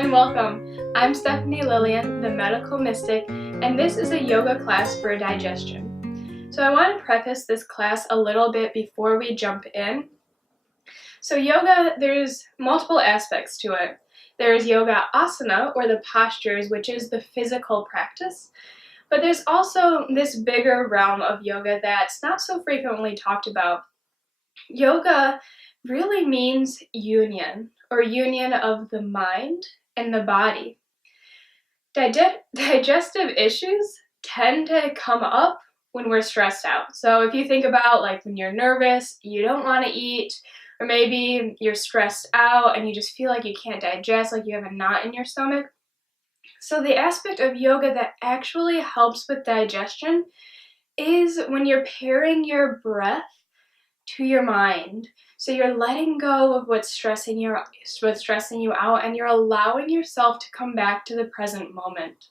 and welcome. I'm Stephanie Lillian, the medical mystic, and this is a yoga class for digestion. So I want to preface this class a little bit before we jump in. So yoga, there's multiple aspects to it. There's yoga asana, or the postures, which is the physical practice. But there's also this bigger realm of yoga that's not so frequently talked about. Yoga really means union, or union of the mind and the body. Digestive issues tend to come up when we're stressed out. So if you think about like when you're nervous, you don't want to eat, or maybe you're stressed out and you just feel like you can't digest, like you have a knot in your stomach. So the aspect of yoga that actually helps with digestion is when you're pairing your breath to your mind. So you're letting go of what's stressing you out, and you're allowing yourself to come back to the present moment.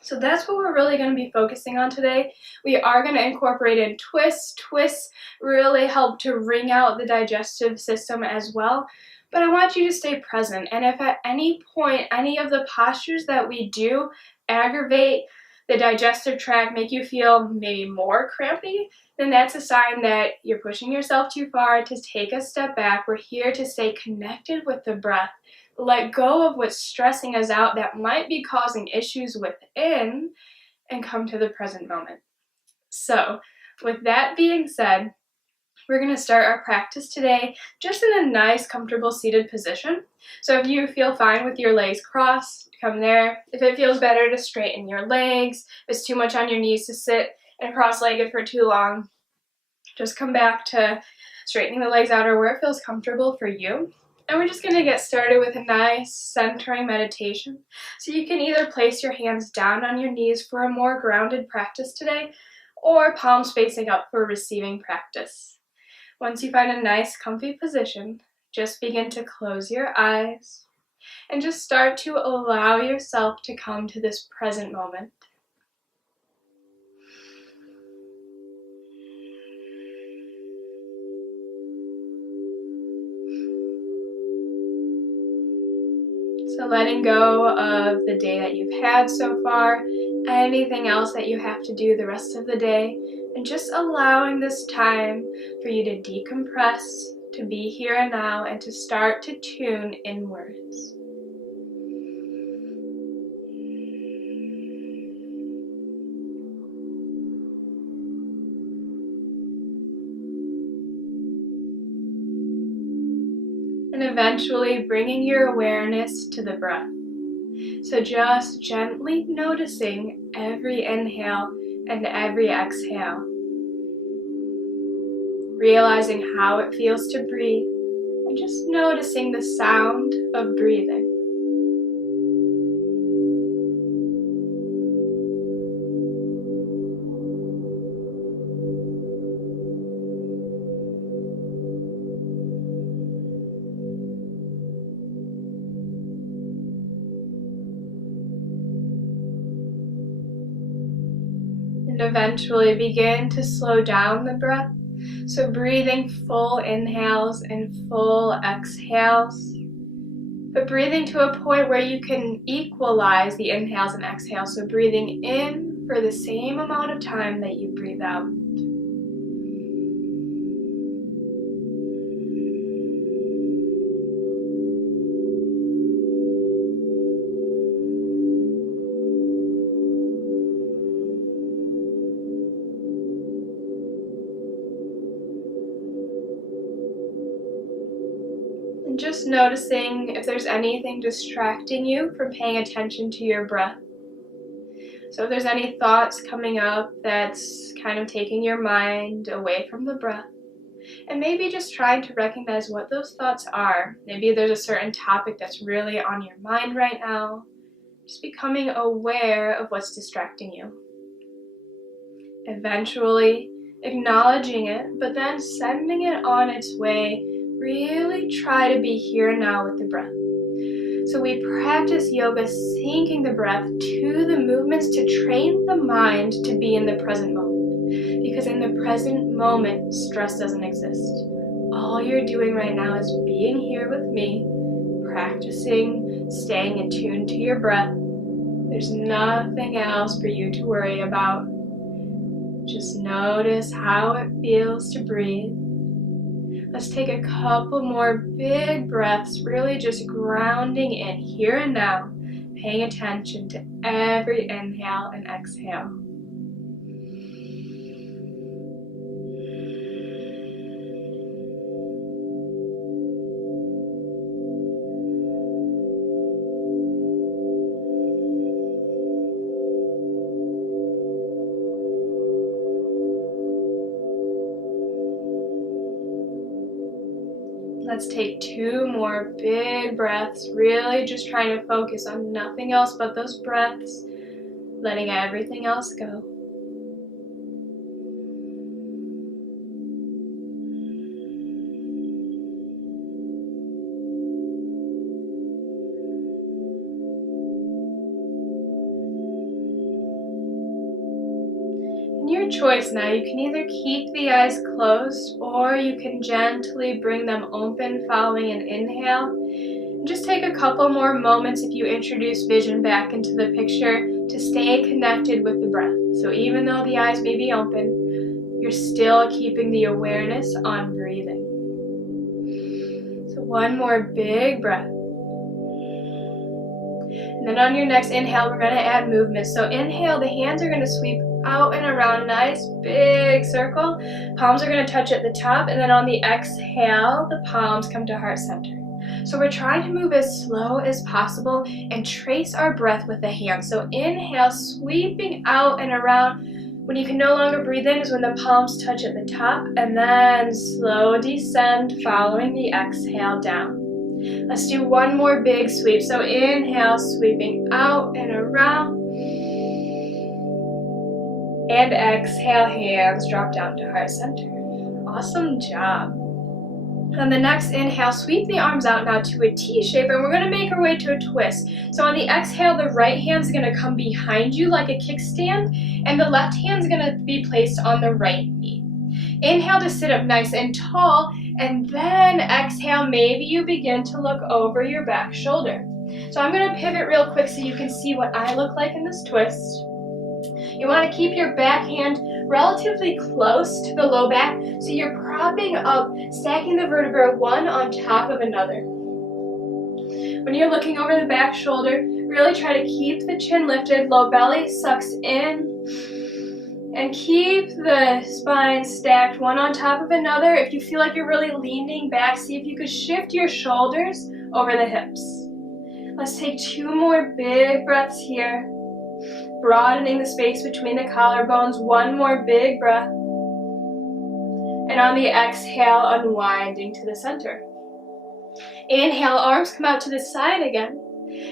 So that's what we're really going to be focusing on today. We are going to incorporate in twists. Twists really help to wring out the digestive system as well. But I want you to stay present. And if at any point any of the postures that we do aggravate the digestive tract, make you feel maybe more crampy, then that's a sign that you're pushing yourself too far. To take a step back. We're here to stay connected with the breath. Let go of what's stressing us out that might be causing issues within, and come to the present moment. So, with that being said, we're going to start our practice today just in a nice, comfortable seated position. So if you feel fine with your legs crossed, come there. If it feels better to straighten your legs, if it's too much on your knees to sit and cross-legged for too long, just come back to straightening the legs out or where it feels comfortable for you. And we're just going to get started with a nice centering meditation. So you can either place your hands down on your knees for a more grounded practice today, or palms facing up for receiving practice. Once you find a nice, comfy position, just begin to close your eyes and just start to allow yourself to come to this present moment. So letting go of the day that you've had so far, anything else that you have to do the rest of the day, and just allowing this time for you to decompress, to be here and now, and to start to tune inwards. And eventually bringing your awareness to the breath. So just gently noticing every inhale and every exhale. Realizing how it feels to breathe, and just noticing the sound of breathing. And eventually begin to slow down the breath. So breathing full inhales and full exhales, but breathing to a point where you can equalize the inhales and exhales. So breathing in for the same amount of time that you breathe out. Just noticing if there's anything distracting you from paying attention to your breath. So if there's any thoughts coming up that's kind of taking your mind away from the breath, and maybe just trying to recognize what those thoughts are. Maybe there's a certain topic that's really on your mind right now. Just becoming aware of what's distracting you. Eventually acknowledging it, but then sending it on its way. Really try to be here and now with the breath. So we practice yoga syncing the breath to the movements to train the mind to be in the present moment. Because in the present moment, stress doesn't exist. All you're doing right now is being here with me, practicing staying attuned to your breath. There's nothing else for you to worry about. Just notice how it feels to breathe. Let's take a couple more big breaths, really just grounding in here and now, paying attention to every inhale and exhale. Let's take 2 more big breaths, really just trying to focus on nothing else but those breaths, letting everything else go. Your choice now. You can either keep the eyes closed or you can gently bring them open following an inhale. And just take a couple more moments if you introduce vision back into the picture to stay connected with the breath. So even though the eyes may be open, you're still keeping the awareness on breathing. So one more big breath. And then on your next inhale, we're going to add movement. So inhale, the hands are going to sweep out and around, nice big circle. Palms are going to touch at the top, and then on the exhale, the palms come to heart center. So we're trying to move as slow as possible and trace our breath with the hands. So inhale, sweeping out and around. When you can no longer breathe in is when the palms touch at the top, and then slow descend following the exhale down. Let's do one more big sweep. So inhale, sweeping out and around. And exhale, hands drop down to heart center. Awesome job. On the next inhale, sweep the arms out now to a T shape, and we're going to make our way to a twist. So on the exhale, the right hand's going to come behind you like a kickstand, and the left hand's going to be placed on the right knee. Inhale to sit up nice and tall, and then exhale, maybe you begin to look over your back shoulder. So I'm going to pivot real quick so you can see what I look like in this twist. You want to keep your back hand relatively close to the low back, so you're propping up, stacking the vertebrae one on top of another. When you're looking over the back shoulder, really try to keep the chin lifted, low belly sucks in, and keep the spine stacked one on top of another. If you feel like you're really leaning back, see if you could shift your shoulders over the hips. Let's take 2 more big breaths here. Broadening the space between the collarbones, 1 more big breath. And on the exhale, unwinding to the center. Inhale, arms come out to the side again.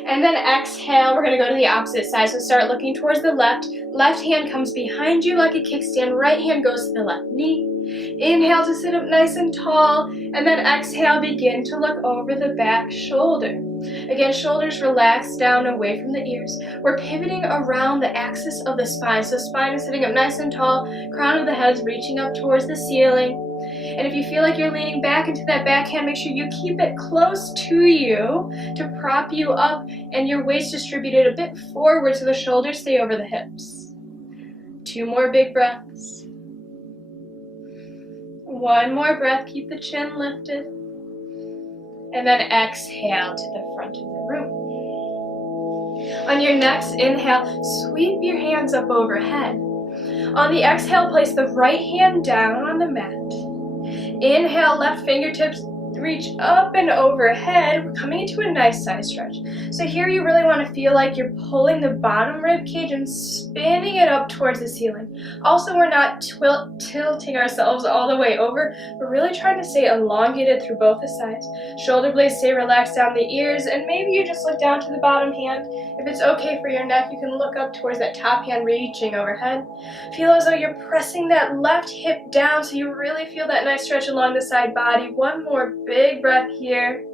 And then exhale, we're going to go to the opposite side. So start looking towards the left. Left hand comes behind you like a kickstand. Right hand goes to the left knee. Inhale to sit up nice and tall. And then exhale, begin to look over the back shoulder. Again, shoulders relax down away from the ears. We're pivoting around the axis of the spine. So spine is sitting up nice and tall. Crown of the head's reaching up towards the ceiling. And if you feel like you're leaning back into that backhand, make sure you keep it close to you to prop you up and your waist distributed a bit forward so the shoulders stay over the hips. 2 more big breaths. 1 more breath, keep the chin lifted. And then exhale to the front of the room. On your next inhale, sweep your hands up overhead. On the exhale, place the right hand down on the mat. Inhale, left fingertips reach up and overhead. We're coming into a nice side stretch. So here you really want to feel like you're pulling the bottom rib cage and spinning it up towards the ceiling. Also, we're not tilting ourselves all the way over. We're really trying to stay elongated through both the sides. Shoulder blades stay relaxed down the ears, and maybe you just look down to the bottom hand. If it's okay for your neck, you can look up towards that top hand reaching overhead. Feel as though you're pressing that left hip down so you really feel that nice stretch along the side body. 1 more big breath here.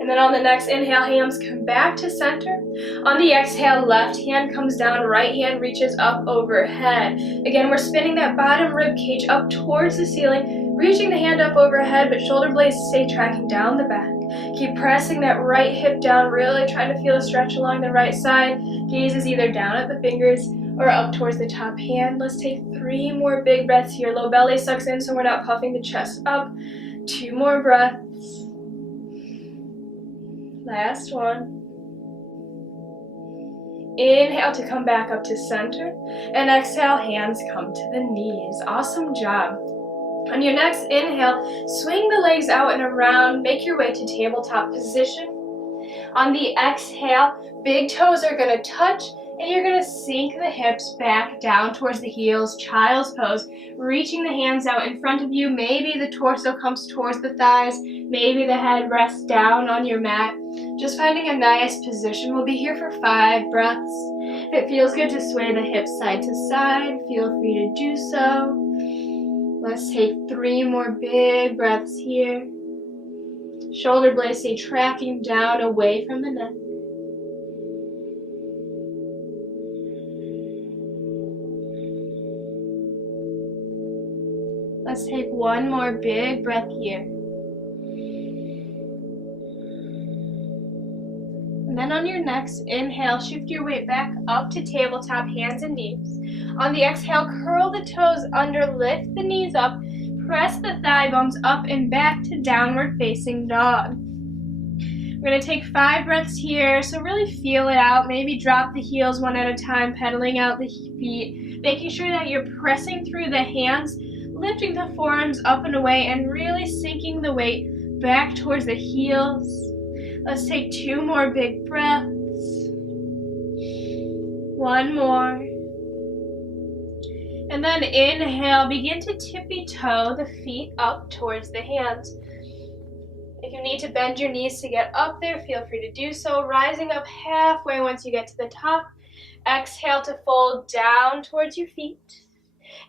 And then on the next inhale, hands come back to center. On the exhale, left hand comes down, right hand reaches up overhead. Again, we're spinning that bottom rib cage up towards the ceiling, reaching the hand up overhead, but shoulder blades stay tracking down the back. Keep pressing that right hip down, really trying to feel a stretch along the right side. Gaze is either down at the fingers or up towards the top hand. Let's take 3 more big breaths here. Low belly sucks in so we're not puffing the chest up. 2 more breaths. Last one. Inhale to come back up to center, and exhale, hands come to the knees. Awesome job. On your next inhale, swing the legs out and around, make your way to tabletop position. On the exhale, big toes are going to touch, and you're going to sink the hips back down towards the heels, child's pose, reaching the hands out in front of you. Maybe the torso comes towards the thighs, maybe the head rests down on your mat. Just finding a nice position. We'll be here for 5 breaths. If it feels good to sway the hips side to side, feel free to do so. Let's take 3 more big breaths here. Shoulder blades stay tracking down away from the neck. Let's take 1 more big breath here. And then on your next inhale, shift your weight back up to tabletop, hands and knees. On the exhale, curl the toes under, lift the knees up, press the thigh bones up and back to downward facing dog. We're going to take 5 breaths here, so really feel it out. Maybe drop the heels one at a time, pedaling out the feet, making sure that you're pressing through the hands, lifting the forearms up and away, and really sinking the weight back towards the heels. Let's take 2 more big breaths. 1 more. And then inhale, begin to tippy toe the feet up towards the hands. If you need to bend your knees to get up there, feel free to do so. Rising up halfway once you get to the top. Exhale to fold down towards your feet.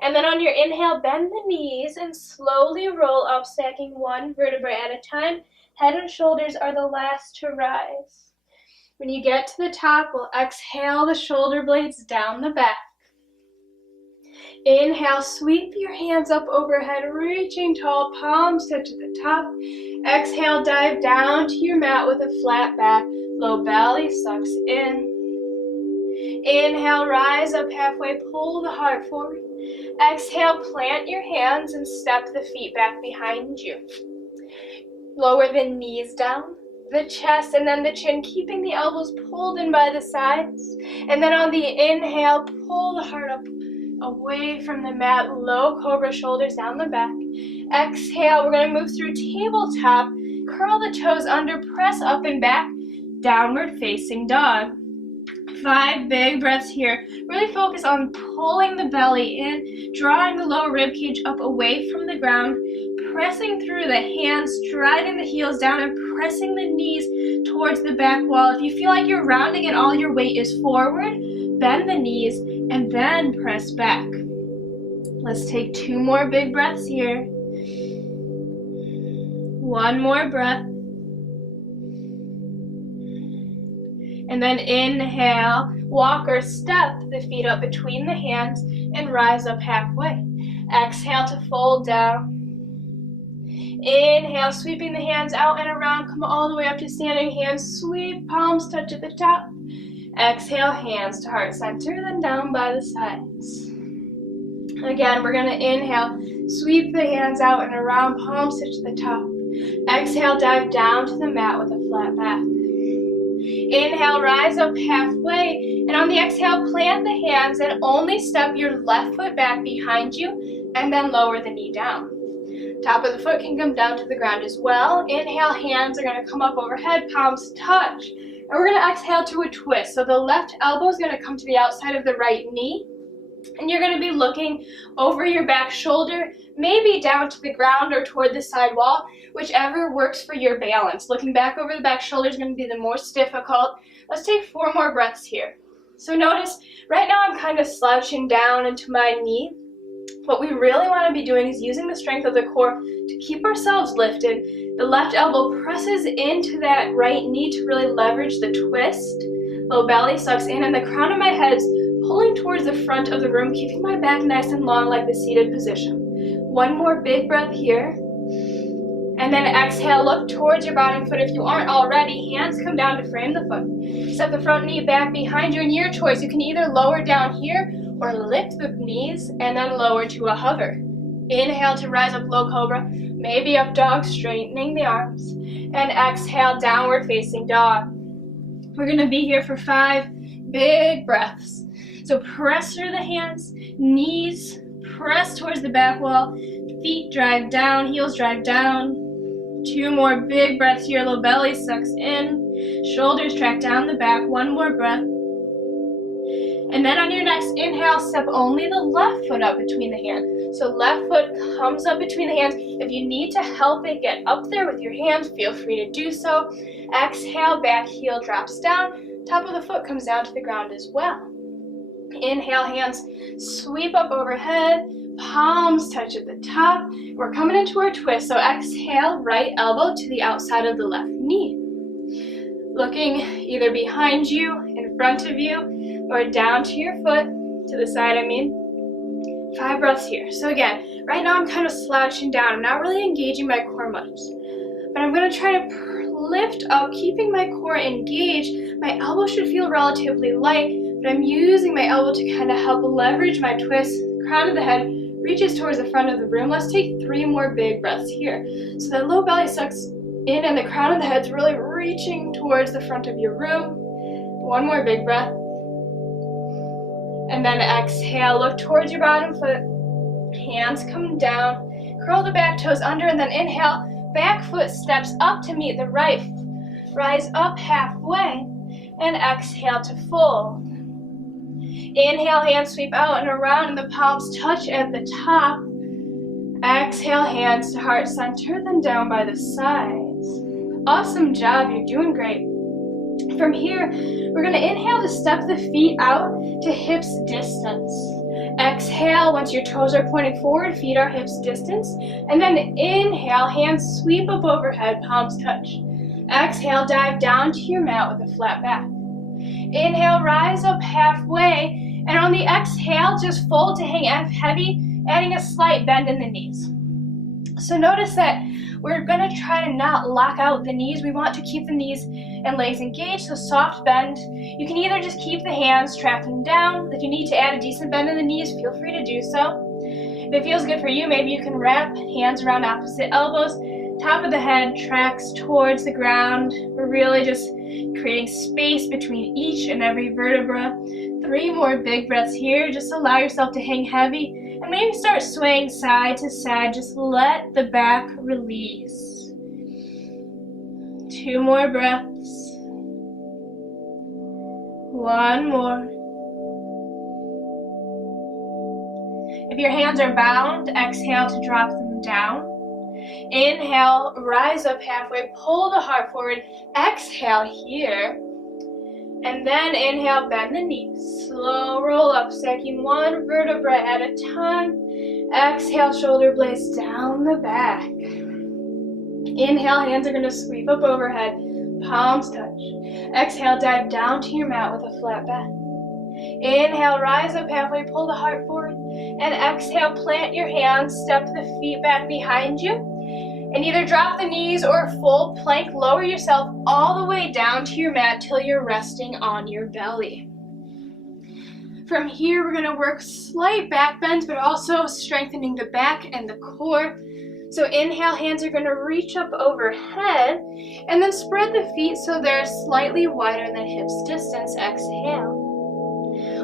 And then on your inhale, bend the knees and slowly roll up, stacking 1 vertebrae at a time. Head and shoulders are the last to rise. When you get to the top, we'll exhale the shoulder blades down the back. Inhale, sweep your hands up overhead, reaching tall, palms touch at the top. Exhale, dive down to your mat with a flat back. Low belly sucks in. Inhale, rise up halfway, pull the heart forward. Exhale, plant your hands and step the feet back behind you. Lower the knees down, the chest, and then the chin, keeping the elbows pulled in by the sides. And then on the inhale, pull the heart up away from the mat, low cobra, shoulders down the back. Exhale, we're going to move through tabletop, curl the toes under, press up and back, downward facing dog. 5 big breaths here. Really focus on pulling the belly in, drawing the lower rib cage up away from the ground, pressing through the hands, striding the heels down, and pressing the knees towards the back wall. If you feel like you're rounding and all your weight is forward, bend the knees and then press back. Let's take 2 more big breaths here. 1 more breath. And then inhale, walk or step the feet up between the hands and rise up halfway. Exhale to fold down. Inhale, sweeping the hands out and around, come all the way up to standing hands, sweep, palms touch at the top. Exhale, hands to heart center, then down by the sides. Again, we're gonna inhale, sweep the hands out and around, palms touch the top. Exhale, dive down to the mat with a flat back. Inhale, rise up halfway, and on the exhale, plant the hands and only step your left foot back behind you, and then lower the knee down. Top of the foot can come down to the ground as well. Inhale, hands are gonna come up overhead, palms touch. And we're gonna exhale to a twist. So the left elbow is gonna come to the outside of the right knee. And you're gonna be looking over your back shoulder, maybe down to the ground or toward the side wall, whichever works for your balance. Looking back over the back shoulder is gonna be the most difficult. Let's take 4 more breaths here. So notice, right now I'm kind of slouching down into my knee. What we really want to be doing is using the strength of the core to keep ourselves lifted. The left elbow presses into that right knee to really leverage the twist. Low belly sucks in, and the crown of my head's pulling towards the front of the room, keeping my back nice and long like the seated position. 1 more big breath here. And then exhale, look towards your bottom foot. If you aren't already, hands come down to frame the foot. Step the front knee back behind you, and your choice. You can either lower down here or lift the knees and then lower to a hover. Inhale to rise up, low cobra, maybe up dog, straightening the arms. And exhale, downward facing dog. We're gonna be here for 5 big breaths. So press through the hands, knees, press towards the back wall, feet drive down, heels drive down. 2 more big breaths here, low belly sucks in, shoulders track down the back, 1 more breath. And then on your next inhale, step only the left foot up between the hands. So left foot comes up between the hands. If you need to help it get up there with your hands, feel free to do so. Exhale, back heel drops down, top of the foot comes down to the ground as well. Inhale, hands sweep up overhead, palms touch at the top. We're coming into our twist, so exhale, right elbow to the outside of the left knee. Looking either behind you, in front of you, or down to your foot, to the side, 5 breaths here. So again, right now I'm kind of slouching down. I'm not really engaging my core much. But I'm going to try to lift up, keeping my core engaged. My elbow should feel relatively light, but I'm using my elbow to kind of help leverage my twist. Crown of the head reaches towards the front of the room. Let's take 3 more big breaths here. So that low belly sucks in and the crown of the head's really reaching towards the front of your room. 1 more big breath. And then exhale, look towards your bottom foot. Hands come down, curl the back toes under, and then inhale, back foot steps up to meet the right. Rise up halfway, and exhale to fold. Inhale, hands sweep out and around, and the palms touch at the top. Exhale, hands to heart center, then down by the sides. Awesome job, you're doing great. From here, we're going to inhale to step the feet out to hips distance. Exhale, once your toes are pointing forward, feet are hips distance. And then inhale, hands sweep up overhead, palms touch. Exhale, dive down to your mat with a flat back. Inhale, rise up halfway. And on the exhale, just fold to hang heavy, adding a slight bend in the knees. So notice that we're going to try to not lock out the knees. We want to keep the knees and legs engaged, so soft bend. You can either just keep the hands tracking down. If you need to add a decent bend in the knees, feel free to do so. If it feels good for you, maybe you can wrap hands around opposite elbows. Top of the head tracks towards the ground. We're really just creating space between each and every vertebra. 3 more big breaths here. Just allow yourself to hang heavy. And maybe start swaying side to side. Just let the back release. 2 more breaths. 1 more. If your hands are bound, exhale to drop them down. Inhale, rise up halfway, pull the heart forward. Exhale here. And then inhale, bend the knees. Slow roll up, stacking 1 vertebra at a time. Exhale, shoulder blades down the back. Inhale, hands are going to sweep up overhead. Palms touch. Exhale, dive down to your mat with a flat back. Inhale, rise up halfway, pull the heart forward. And exhale, plant your hands, step the feet back behind you. And either drop the knees or full plank, lower yourself all the way down to your mat till you're resting on your belly. From here, we're gonna work slight back bends, but also strengthening the back and the core. So inhale, hands are gonna reach up overhead, and then spread the feet so they're slightly wider than hips distance. Exhale.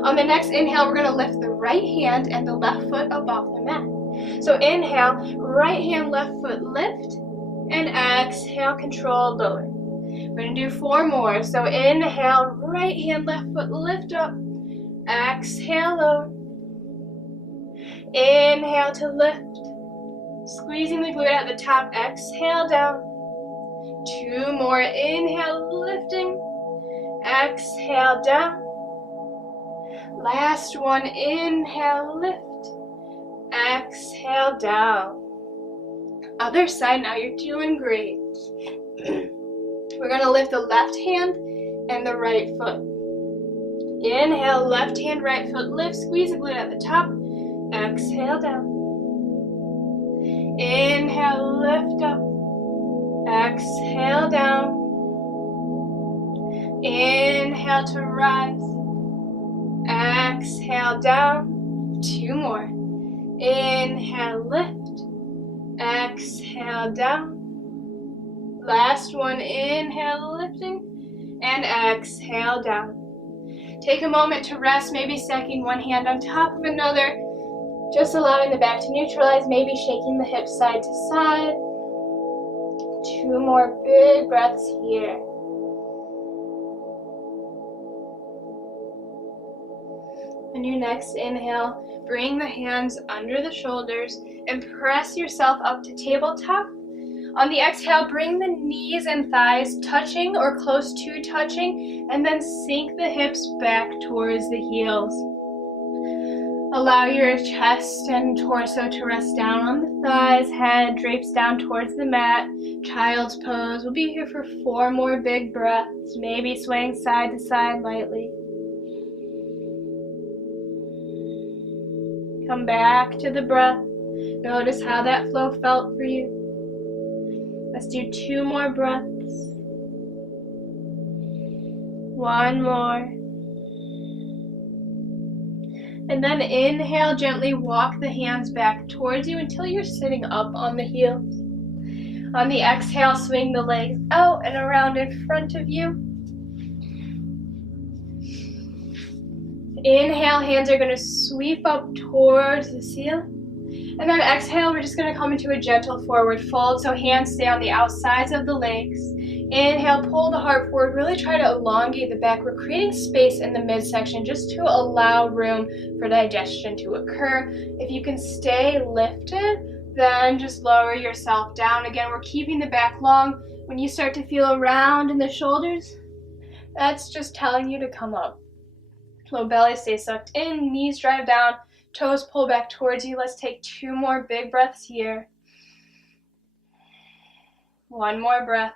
On the next inhale, we're gonna lift the right hand and the left foot above the mat. So inhale, right hand, left foot lift, and exhale, control lower. We're gonna do 4 more. So inhale, right hand, left foot lift up, exhale, lower. Inhale to lift, squeezing the glute at the top, exhale down. 2 more, inhale, lifting, exhale down. Last one, inhale, lift. Exhale down. Other side, now you're doing great. We're going to lift the left hand and the right foot. Inhale, left hand, right foot lift, squeeze the glute at the top. Exhale down. Inhale, lift up. Exhale down. Inhale to rise. Exhale down. 2 more. Inhale, lift. Exhale down. Last one, inhale, lifting. And exhale down. Take a moment to rest, maybe stacking one hand on top of another. Just allowing the back to neutralize, maybe shaking the hips side to side. 2 more big breaths here. On your next inhale, bring the hands under the shoulders and press yourself up to tabletop. On the exhale, bring the knees and thighs touching or close to touching, and then sink the hips back towards the heels. Allow your chest and torso to rest down on the thighs, head drapes down towards the mat. Child's pose. We'll be here for 4 more big breaths, maybe swaying side to side lightly. Come back to the breath. Notice how that flow felt for you. Let's do 2 more breaths. 1 more. And then inhale, gently walk the hands back towards you until you're sitting up on the heels. On the exhale, swing the legs out and around in front of you. Inhale, hands are going to sweep up towards the ceiling. And then exhale, we're just going to come into a gentle forward fold. So hands stay on the outsides of the legs. Inhale, pull the heart forward. Really try to elongate the back. We're creating space in the midsection just to allow room for digestion to occur. If you can stay lifted, then just lower yourself down. Again, we're keeping the back long. When you start to feel a round in the shoulders, that's just telling you to come up. Low belly stays sucked in, knees drive down, toes pull back towards you. Let's take 2 more big breaths here. 1 more breath.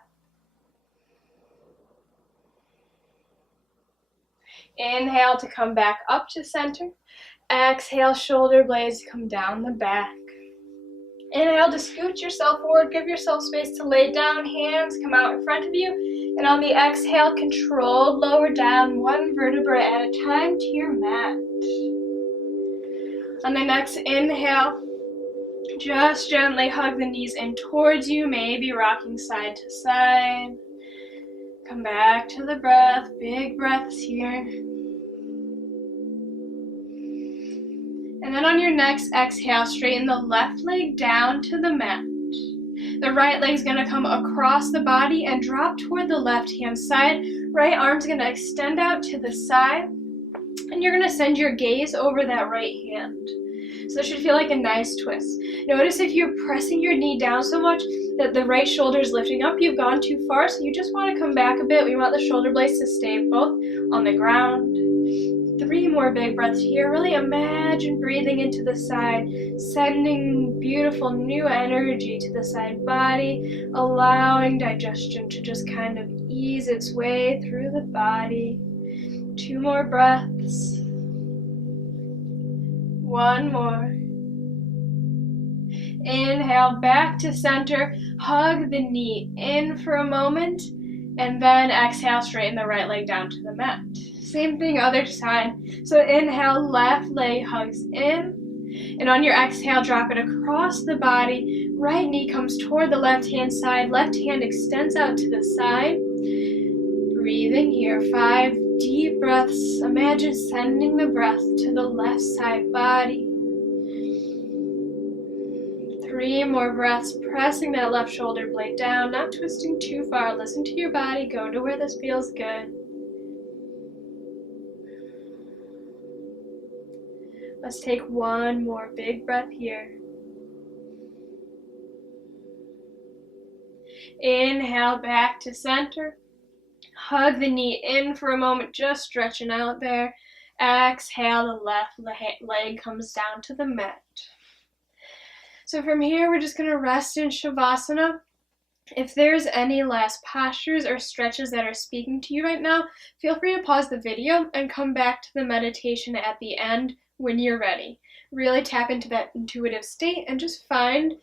Inhale to come back up to center. Exhale, shoulder blades come down the back. Inhale to scoot yourself forward. Give yourself space to lay down. Hands come out in front of you. And on the exhale, controlled lower down 1 vertebra at a time to your mat. On the next inhale, just gently hug the knees in towards you, maybe rocking side to side. Come back to the breath, big breaths here. And then on your next exhale, straighten the left leg down to the mat. The right leg is going to come across the body and drop toward the left-hand side. Right arm's going to extend out to the side. And you're going to send your gaze over that right hand. So it should feel like a nice twist. Notice if you're pressing your knee down so much that the right shoulder is lifting up, you've gone too far. So you just want to come back a bit. We want the shoulder blades to stay both on the ground. 3 more big breaths here. Really imagine breathing into the side, sending beautiful new energy to the side body, allowing digestion to just kind of ease its way through the body. 2 more breaths. 1 more. Inhale, back to center. Hug the knee in for a moment, and then exhale, straighten the right leg down to the mat. Same thing, other side. So inhale, left leg hugs in. And on your exhale, drop it across the body. Right knee comes toward the left-hand side. Left hand extends out to the side. Breathing here. 5 deep breaths. Imagine sending the breath to the left side body. 3 more breaths, pressing that left shoulder blade down, not twisting too far. Listen to your body. Go to where this feels good. Let's take 1 more big breath here. Inhale, back to center. Hug the knee in for a moment, just stretching out there. Exhale, the left leg comes down to the mat. So from here, we're just going to rest in Shavasana. If there's any last postures or stretches that are speaking to you right now, feel free to pause the video and come back to the meditation at the end when you're ready. Really tap into that intuitive state and just find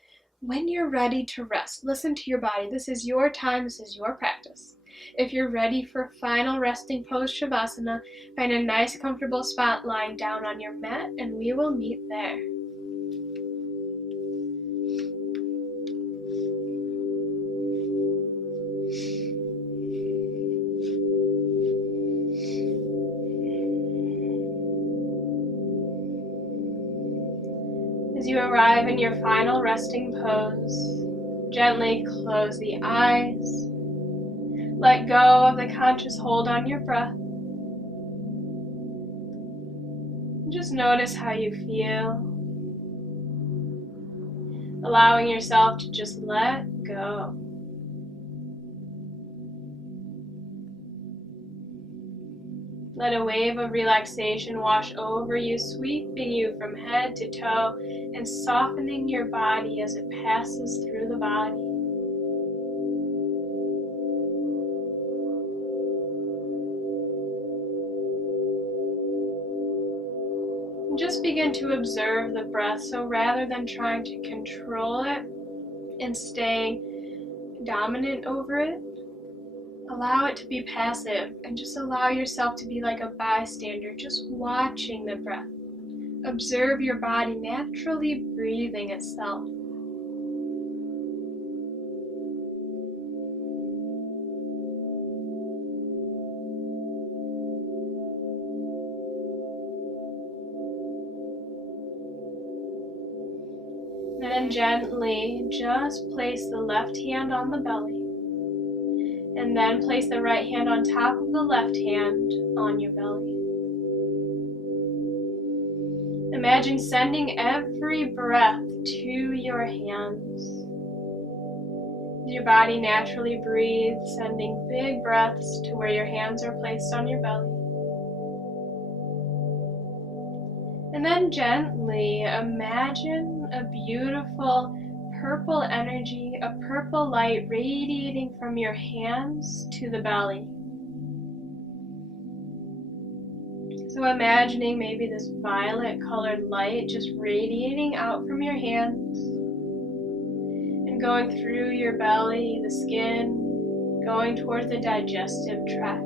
when you're ready to rest, listen to your body. This is your time, this is your practice. If you're ready for final resting pose, Shavasana, find a nice comfortable spot lying down on your mat and we will meet there. As you arrive in your final resting pose, gently close the eyes. Let go of the conscious hold on your breath. Just notice how you feel. Allowing yourself to just let go. Let a wave of relaxation wash over you, sweeping you from head to toe and softening your body as it passes through the body. And just begin to observe the breath. So rather than trying to control it and staying dominant over it, allow it to be passive and just allow yourself to be like a bystander, just watching the breath. Observe your body naturally breathing itself. Then gently just place the left hand on the belly. And then place the right hand on top of the left hand on your belly. Imagine sending every breath to your hands. Your body naturally breathes, sending big breaths to where your hands are placed on your belly. And then gently imagine a beautiful purple energy, a purple light radiating from your hands to the belly. So imagining maybe this violet colored light just radiating out from your hands and going through your belly, the skin, going towards the digestive tract.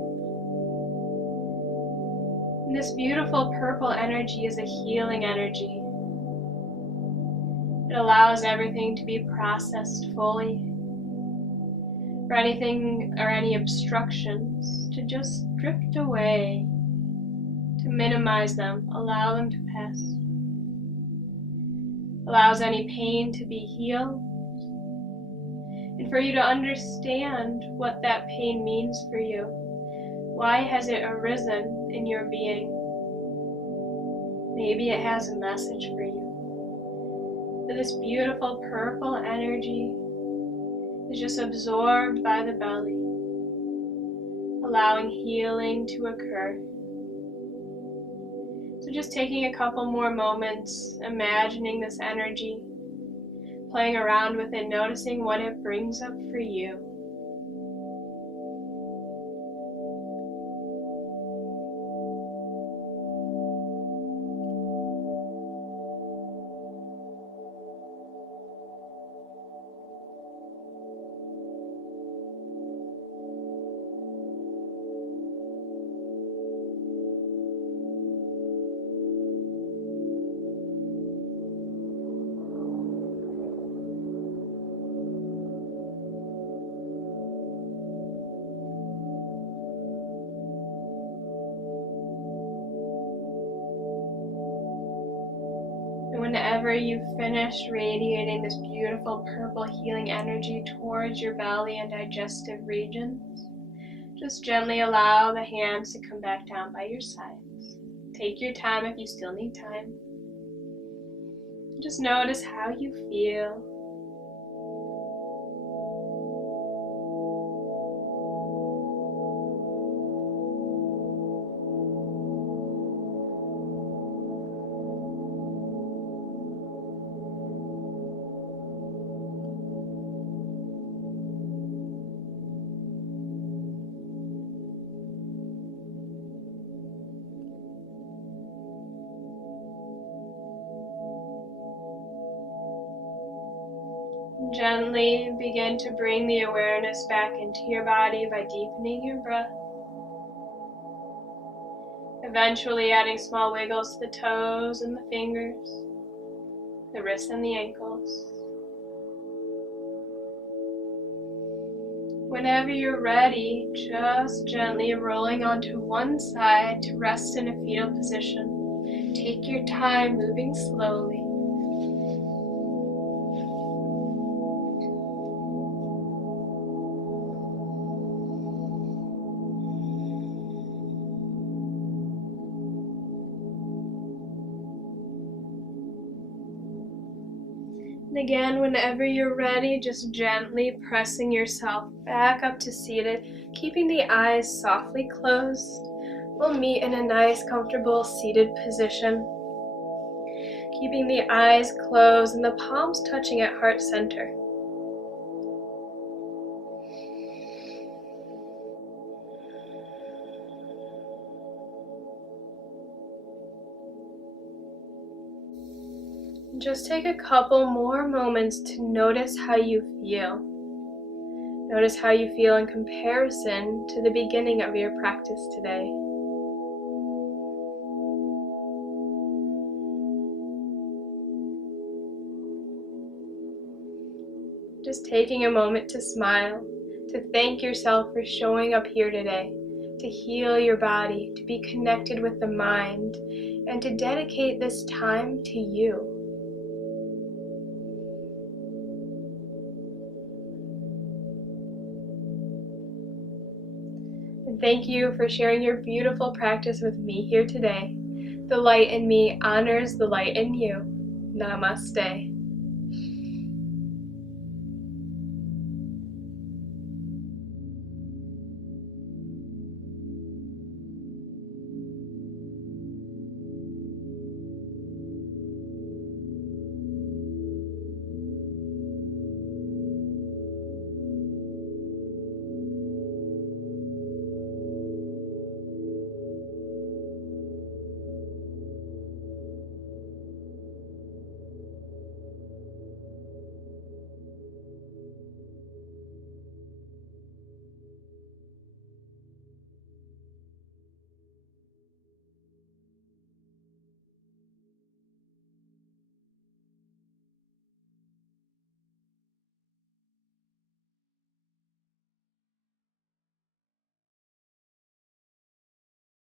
And this beautiful purple energy is a healing energy. It allows everything to be processed fully. For anything or any obstructions to just drift away, to minimize them, allow them to pass. Allows any pain to be healed. And for you to understand what that pain means for you. Why has it arisen in your being? Maybe it has a message for you. But this beautiful purple energy is just absorbed by the belly, allowing healing to occur. So just taking a couple more moments, imagining this energy, playing around with it, noticing what it brings up for you. Whenever you've finished radiating this beautiful purple healing energy towards your belly and digestive regions, just gently allow the hands to come back down by your sides. Take your time if you still need time. Just notice how you feel. Gently begin to bring the awareness back into your body by deepening your breath. Eventually adding small wiggles to the toes and the fingers, the wrists and the ankles. Whenever you're ready, just gently rolling onto one side to rest in a fetal position. Take your time moving slowly. And again, whenever you're ready, just gently pressing yourself back up to seated, keeping the eyes softly closed. We'll meet in a nice, comfortable seated position. Keeping the eyes closed and the palms touching at heart center. Just take a couple more moments to notice how you feel. Notice how you feel in comparison to the beginning of your practice today. Just taking a moment to smile, to thank yourself for showing up here today, to heal your body, to be connected with the mind, and to dedicate this time to you. And thank you for sharing your beautiful practice with me here today. The light in me honors the light in you. Namaste.